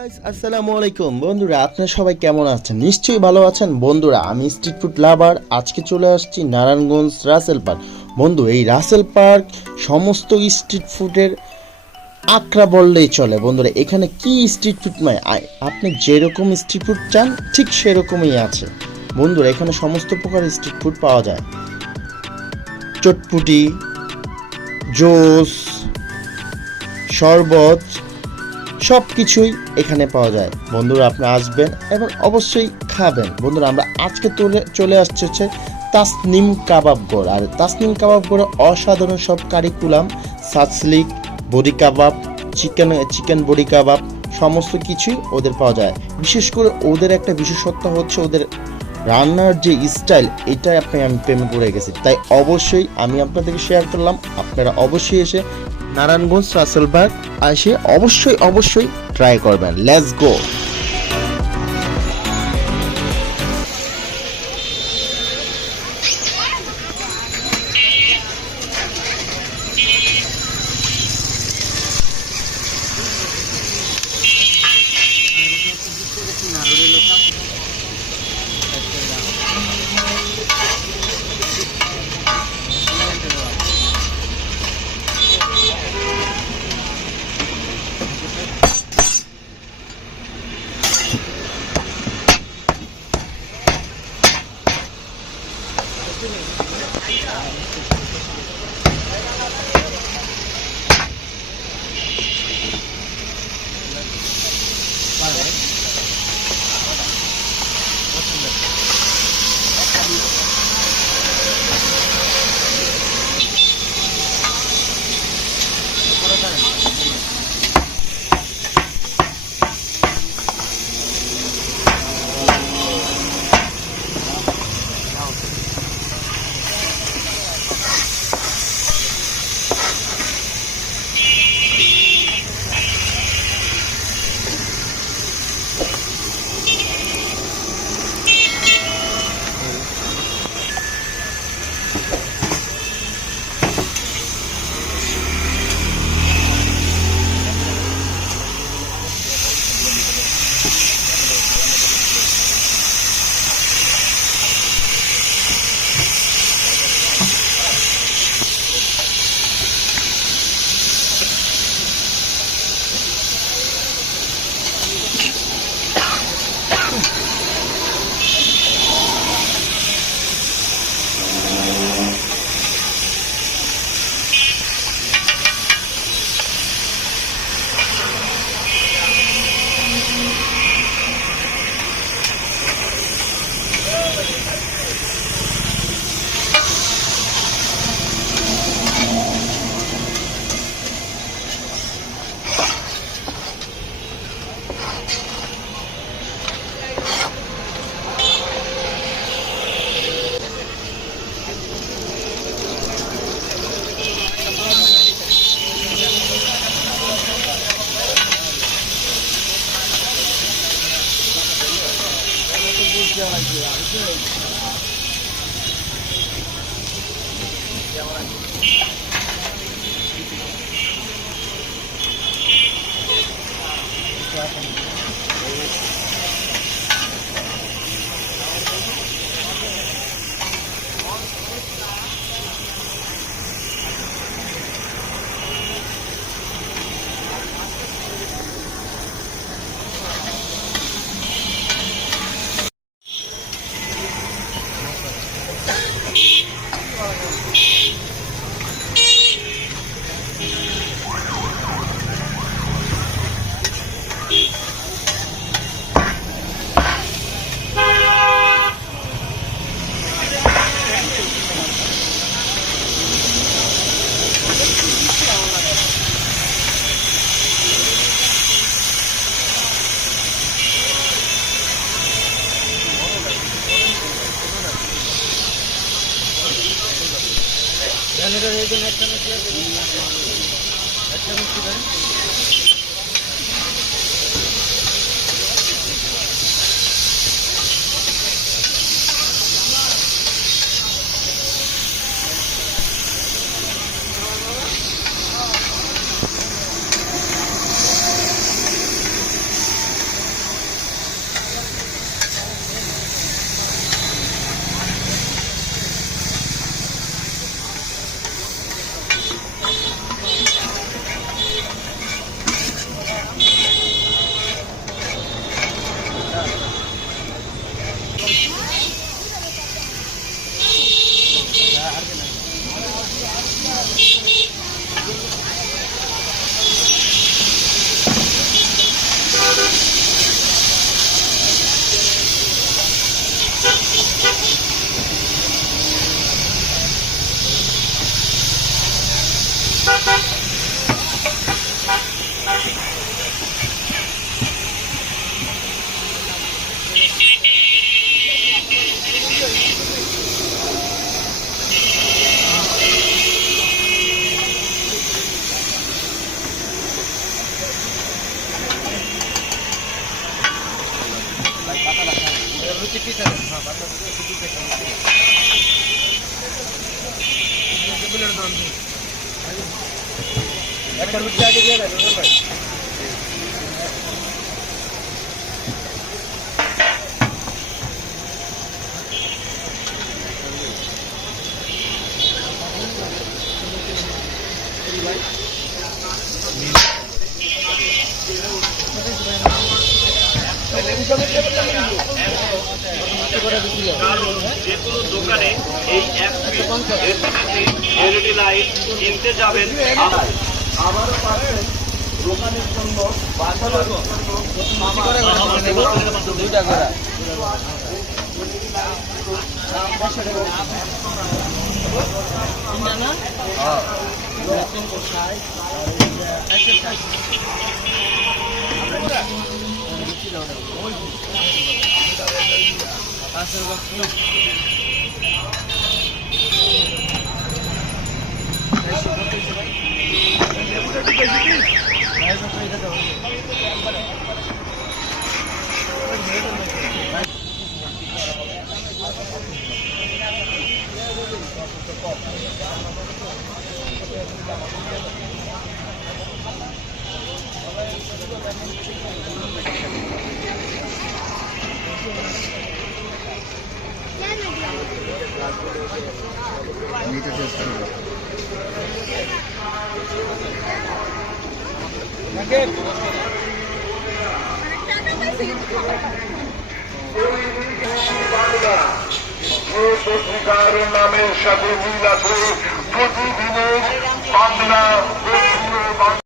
Guys আসসালামু আলাইকুম বন্ধুরা, আপনারা সবাই কেমন আছেন? নিশ্চয়ই ভালো আছেন বন্ধুরা। আমি স্ট্রিট ফুড লাভার, আজকে চলে আসছি নারায়ণগঞ্জ রাসেল পার্ক। বন্ধু, এই রাসেল পার্ক সমস্ত স্ট্রিট ফুডের আকড়া বললেই চলে। বন্ধুরা, এখানে কি স্ট্রিট ফুড নয়, আপনি যেরকম স্ট্রিট ফুড চান ঠিক সেরকমই আছে। বন্ধুরা, এখানে সমস্ত প্রকার স্ট্রিট ফুড পাওয়া যায়। চটপুটি, জুস, শরবত, সব কিছুই এখানে পাওয়া যায়। বন্ধুরা, আপনি আসবেন এবং অবশ্যই খাবেন। বন্ধুরা, আমরা আজকে চলে আসছে হচ্ছে তাসনিম কাবাব ঘর। আর তাসনিম কাবাব ঘরে অসাধারণ সব কারিকুলাম, সাসলিক, বডি কাবাব, চিকেন বডি কাবাব সমস্ত কিছুই ওদের পাওয়া যায়। বিশেষ করে ওদের একটা বিশেষত্ব হচ্ছে ওদের রান্নার যে স্টাইল, এটাই আমি প্রেমে পড়ে গেছি। তাই অবশ্যই আমি আপনাদেরকে শেয়ার করলাম। আপনারা অবশ্যই এসে নারায়ণগঞ্জ রাসেল পার্ক এসে অবশ্যই ট্রাই করবেন। Let's go. যেকোনো দোকানে এই এক এলইডি লাইট কিনতে যাবেন আবারও পাবেন দোকানের জন্য বাসার পত্রিকার নামের সাথে মিল আছে প্রতিদিনের বাংলা